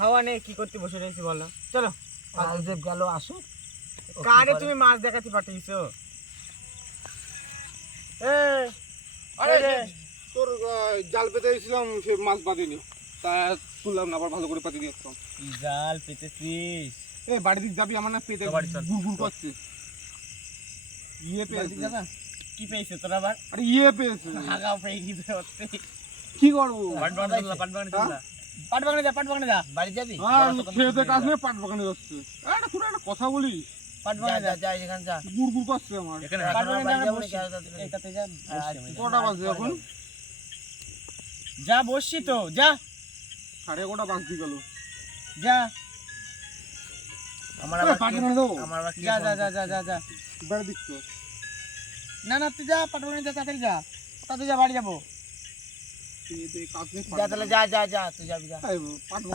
হাওয়া নেই, কি করতে বসে রয়েছি বলো? চলো রাজদেব গেল আসো। কারে তুমি মাছ দেখাতে পাঠিয়েছো? আরে তোর জাল পেতে দিয়েছিলাম, সে মাছ বাঁধিনি, তা তুললাম না, আবার ভালো করে পাতি দিয়েছিলাম। জাল পেতেছিস? এ বাড়ি দিক যাবি, আমার না পেতে গুড় করছে। ইয়ে পেয়েছে, কি পেয়েছে তোর আবার? আরে ইয়ে পেয়েছে, হাগাও পেয়ে গেছে। কি করবো? পাট বাগানে যা বাড়ি যাবি? খেতে কাজ নেই, পাট বাগানে যাচ্ছে। একটা তোর একটা কথা বলি, পাট বাগানে যা এখানে যা। গুড় গুড় করছে আমার। পাট বাগানে এইটাতে যা। কটা বাজে এখন? যা বসছি তো, যা সাড়ে কটা বাজতে গেল। যা। আমার আবার পাট বাগানে যাবো, যা যা যা যা যা যা। বেড়ে দিচ্ছ না না তুই যা, পাট বাগানে যা, তাড়াতাড়ি যা, তাড়াতাড়ি যা, বাড়ি যাবো। কাজ নেই, যা তাহলে, যা যা যা, তুই যাবি যা। পাট